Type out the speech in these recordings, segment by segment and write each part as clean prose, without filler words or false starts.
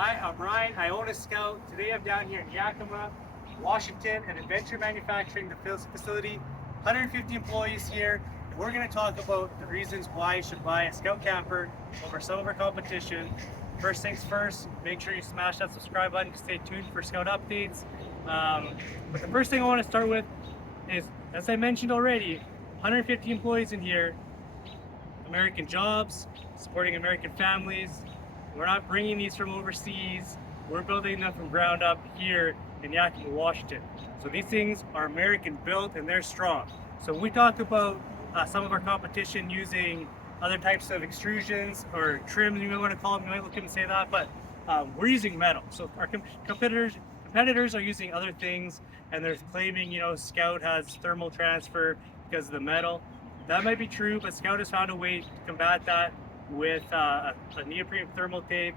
Hi, I'm Ryan. I own a Scout. Today I'm down here in Yakima, Washington, an adventure manufacturing facility. 150 employees here. And we're going to talk about the reasons why you should buy a Scout camper over some of our competition. First things first, make sure you smash that subscribe button to stay tuned for Scout updates. But the first thing I want to start with is, as I mentioned already, 150 employees in here, American jobs, supporting American families. We're not bringing these from overseas. We're building them from ground up here in Yakima, Washington. So these things are American built and they're strong. So we talk about some of our competition using other types of extrusions or trims, you might want to call them, you might look at them and say that, but we're using metal. So our competitors are using other things and they're claiming, Scout has thermal transfer because of the metal. That might be true, but Scout has found a way to combat that with a neoprene thermal tape.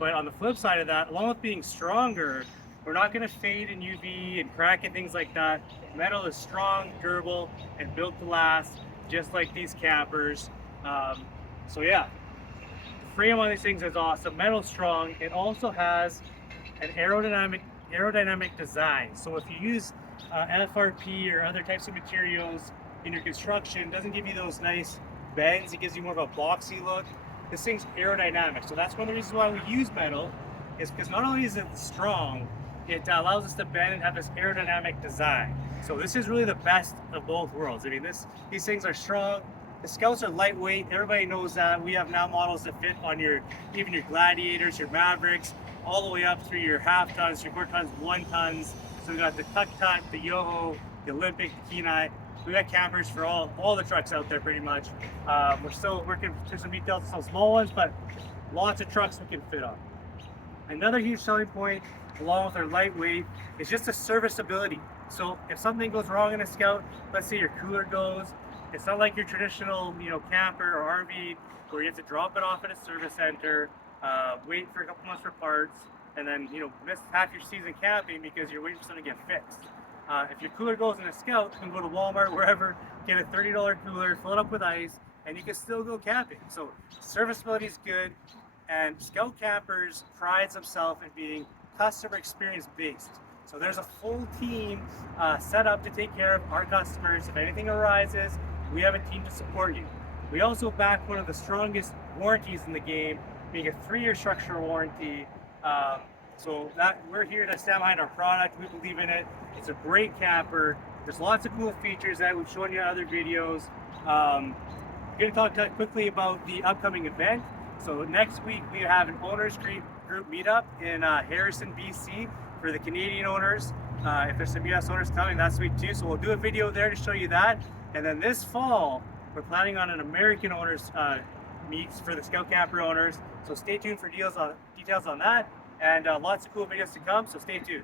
But on the flip side of that, along with being stronger, we're not going to fade in UV and crack and things like that. Metal is strong, durable, and built to last, just like these campers. So yeah, the frame on these things is awesome. Metal's strong. It also has an aerodynamic design. So if you use FRP or other types of materials in your construction, it doesn't give you those nice bends. It gives you more of a boxy look. This thing's aerodynamic. So that's one of the reasons why we use metal, is because not only is it strong, it allows us to bend and have this aerodynamic design. So this is really the best of both worlds. I mean, these things are strong. The Scouts are lightweight. Everybody knows that. We have now models that fit on even your Gladiators, your Mavericks, all the way up through your half tons, 3/4 tons, 1 tons. So we got the Tuk Tuk, the Yoho, the Olympic, the Kenai. We got campers for all the trucks out there pretty much. We're still working through some details on some small ones, but lots of trucks we can fit on. Another huge selling point, along with our lightweight, is just the serviceability. So if something goes wrong in a Scout, let's say your cooler goes, it's not like your traditional, camper or RV where you have to drop it off at a service center, wait for a couple months for parts, and then miss half your season camping because you're waiting for something to get fixed. If your cooler goes in a Scout, you can go to Walmart, wherever, get a $30 cooler, fill it up with ice, and you can still go camping. So serviceability is good, and Scout Campers prides themselves in being customer experience based. So there's a full team set up to take care of our customers. If anything arises, we have a team to support you. We also back one of the strongest warranties in the game, being a 3-year structural warranty. So that we're here to stand behind our product. We believe in it. It's a great camper. There's lots of cool features that we've shown you in other videos. I'm going to talk quickly about the upcoming event. So next week we have an owners group meetup in Harrison, BC for the Canadian owners. If there's some US owners coming, that's sweet too. So we'll do a video there to show you that. And then this fall, we're planning on an American owners meets for the Scout Camper owners. So stay tuned for details on that. And lots of cool videos to come, so stay tuned.